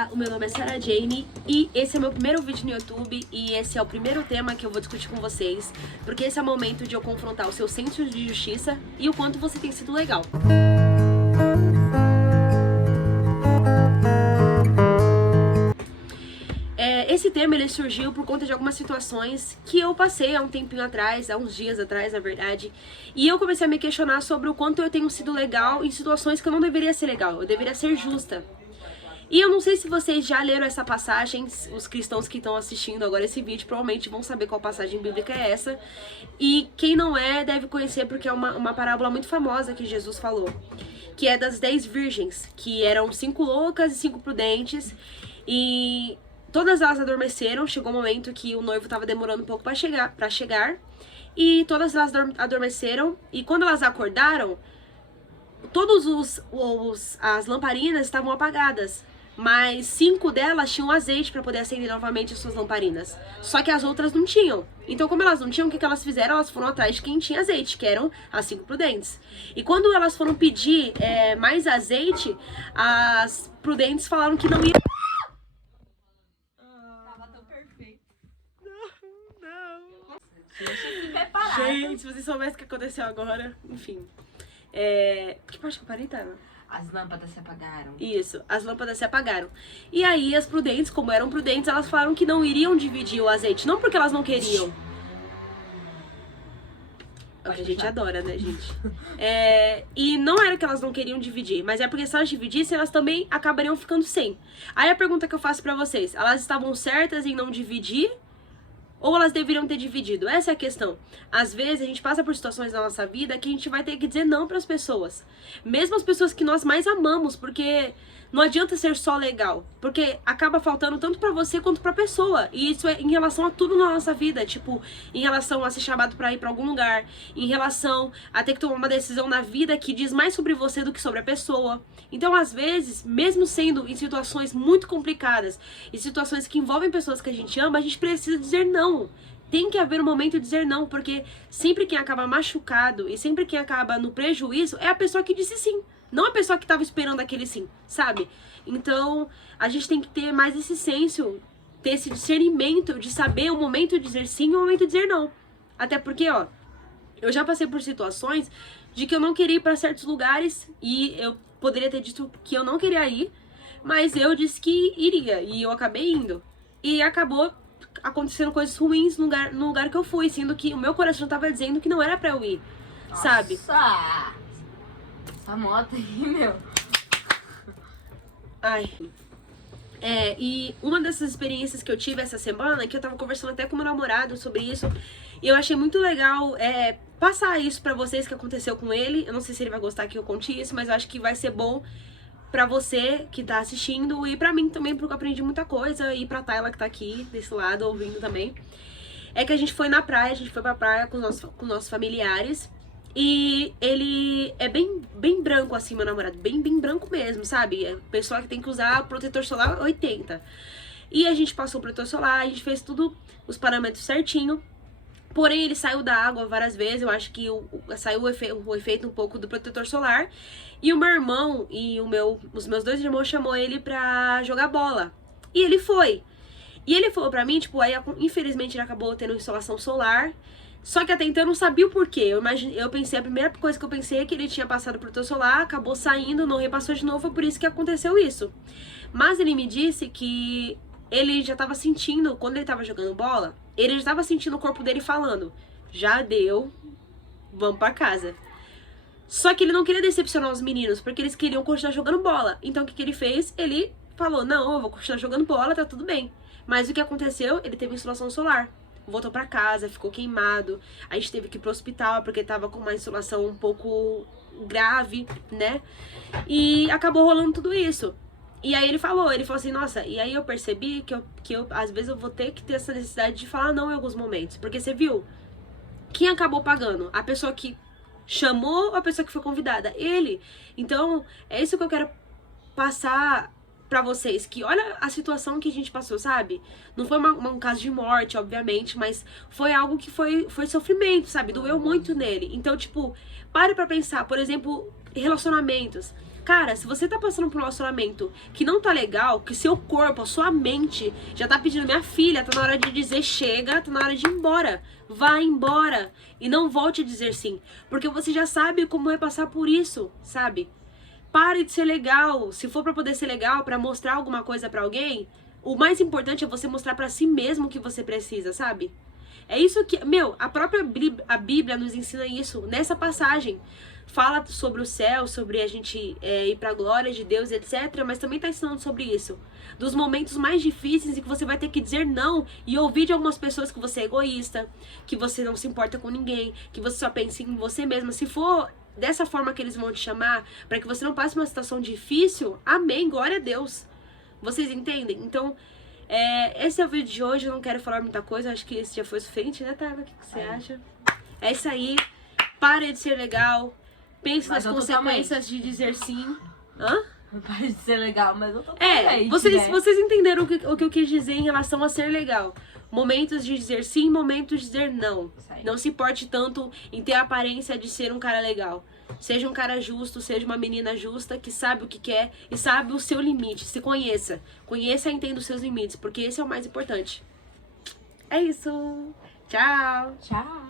Olá, o meu nome é Sarah Jane e esse é meu primeiro vídeo no YouTube e esse é o primeiro tema que eu vou discutir com vocês, porque esse é o momento de eu confrontar o seu senso de justiça e o quanto você tem sido legal. Esse tema ele surgiu por conta de algumas situações que eu passei há um tempinho atrás, há uns dias atrás, na verdade, e eu comecei a me questionar sobre o quanto eu tenho sido legal em situações que eu não deveria ser legal, eu deveria ser justa. E eu não sei se vocês já leram essa passagem, os cristãos que estão assistindo agora esse vídeo provavelmente vão saber qual passagem bíblica é essa. E quem não é, deve conhecer porque é uma parábola muito famosa que Jesus falou. Que é das 10 virgens, que eram 5 loucas e 5 prudentes. E todas elas adormeceram, chegou um momento que o noivo estava demorando um pouco para chegar. E todas elas adormeceram, e quando elas acordaram, as lamparinas estavam apagadas. Mas 5 delas tinham azeite para poder acender novamente as suas lamparinas. Só que as outras não tinham. Então, como elas não tinham, o que elas fizeram? Elas foram atrás de quem tinha azeite, que eram as 5 prudentes. E quando elas foram pedir mais as prudentes falaram que não ia... Tava tão perfeito. Não. Gente, se vocês soubessem o que aconteceu agora, enfim. Que parte que eu parei, tá? as lâmpadas se apagaram. Isso, as lâmpadas se apagaram. E aí as prudentes, como eram prudentes, elas falaram que não iriam dividir o azeite. Não porque elas não queriam. É o que a gente adora, né, gente? E não era que elas não queriam dividir, mas é porque se elas dividissem, elas também acabariam ficando sem. Aí a pergunta que eu faço pra vocês, elas estavam certas em não dividir? Ou elas deveriam ter dividido? Essa é a questão. Às vezes a gente passa por situações na nossa vida que a gente vai ter que dizer não para as pessoas. Mesmo as pessoas que nós mais amamos, porque não adianta ser só legal. Porque acaba faltando tanto pra você quanto pra pessoa. E isso é em relação a tudo na nossa vida. Tipo, em relação a ser chamado pra ir pra algum lugar. Em relação a ter que tomar uma decisão na vida que diz mais sobre você do que sobre a pessoa. Então, às vezes, mesmo sendo em situações muito complicadas, e situações que envolvem pessoas que a gente ama, a gente precisa dizer não. Tem que haver um momento de dizer não, porque sempre quem acaba machucado e sempre quem acaba no prejuízo é a pessoa que disse sim. Não a pessoa que tava esperando aquele sim, sabe? Então, a gente tem que ter mais esse senso, ter esse discernimento de saber o momento de dizer sim e o momento de dizer não. Até porque, ó, eu já passei por situações de que eu não queria ir pra certos lugares e eu poderia ter dito que eu não queria ir, mas eu disse que iria e eu acabei indo. E acabou acontecendo coisas ruins no lugar que eu fui, sendo que o meu coração tava dizendo que não era pra eu ir, sabe? Nossa! Essa moto aí, meu. Ai. E uma dessas experiências que eu tive essa semana, que eu tava conversando até com meu namorado sobre isso, e eu achei muito legal passar isso pra vocês que aconteceu com ele. Eu não sei se ele vai gostar que eu conte isso, mas eu acho que vai ser bom pra você que tá assistindo e pra mim também, porque eu aprendi muita coisa, e pra Tayla que tá aqui desse lado ouvindo também. É que a gente foi na praia, a gente foi pra praia com nossos familiares. E ele é bem branco assim, meu namorado, bem branco mesmo, sabe? É pessoa que tem que usar protetor solar 80. E a gente passou o protetor solar, a gente fez tudo, os parâmetros certinho. Porém, ele saiu da água várias vezes, eu acho que saiu o efeito um pouco do protetor solar. E o meu irmão e os meus 2 irmãos chamou ele pra jogar bola. E ele foi. E ele falou pra mim, tipo, aí infelizmente ele acabou tendo insolação solar. Só que até então eu não sabia o porquê. Eu pensei, a primeira coisa que eu pensei é que ele tinha passado protetor solar, acabou saindo, não repassou de novo, foi por isso que aconteceu isso. Mas ele me disse que ele já tava sentindo, quando ele tava jogando bola, ele já tava sentindo o corpo dele falando, já deu, vamos pra casa. Só que ele não queria decepcionar os meninos, porque eles queriam continuar jogando bola. Então o que ele fez? Ele falou, não, eu vou continuar jogando bola, tá tudo bem. Mas o que aconteceu? Ele teve insolação solar. Voltou pra casa, ficou queimado. A gente teve que ir pro hospital porque tava com uma insolação um pouco grave, né? E acabou rolando tudo isso. E aí ele falou assim, nossa, e aí eu percebi que eu às vezes eu vou ter que ter essa necessidade de falar não em alguns momentos. Porque você viu, quem acabou pagando? A pessoa que chamou ou a pessoa que foi convidada? Ele. Então, é isso que eu quero passar pra vocês, que olha a situação que a gente passou, sabe? Não foi um caso de morte, obviamente, mas foi algo que foi sofrimento, sabe? Doeu muito nele. Então, tipo, pare pra pensar, por exemplo, relacionamentos. Cara, se você tá passando por um relacionamento que não tá legal, que seu corpo, a sua mente já tá pedindo, minha filha, tá na hora de dizer chega, tá na hora de ir embora. Vá embora. E não volte a dizer sim. Porque você já sabe como é passar por isso, sabe? Pare de ser legal. Se for pra poder ser legal, pra mostrar alguma coisa pra alguém, o mais importante é você mostrar pra si mesmo que você precisa, sabe? É isso que, a própria Bíblia nos ensina isso, nessa passagem. Fala sobre o céu, sobre a gente ir pra glória de Deus, etc. Mas também tá ensinando sobre isso. Dos momentos mais difíceis em que você vai ter que dizer não e ouvir de algumas pessoas que você é egoísta, que você não se importa com ninguém, que você só pensa em você mesma. Se for dessa forma que eles vão te chamar, para que você não passe uma situação difícil, amém, glória a Deus. Vocês entendem? Então, esse é o vídeo de hoje. Eu não quero falar muita coisa, acho que esse já foi suficiente, né, Tava? O que você acha? É isso aí. Pare de ser legal. Pense nas consequências de dizer sim. Hã? Não parece de ser legal, mas eu tô vocês entenderam o que eu quis dizer em relação a ser legal. Momentos de dizer sim, momentos de dizer não. Não se importe tanto em ter a aparência de ser um cara legal. Seja um cara justo, seja uma menina justa, que sabe o que quer e sabe o seu limite. Se conheça. Conheça e entenda os seus limites, porque esse é o mais importante. É isso. Tchau. Tchau.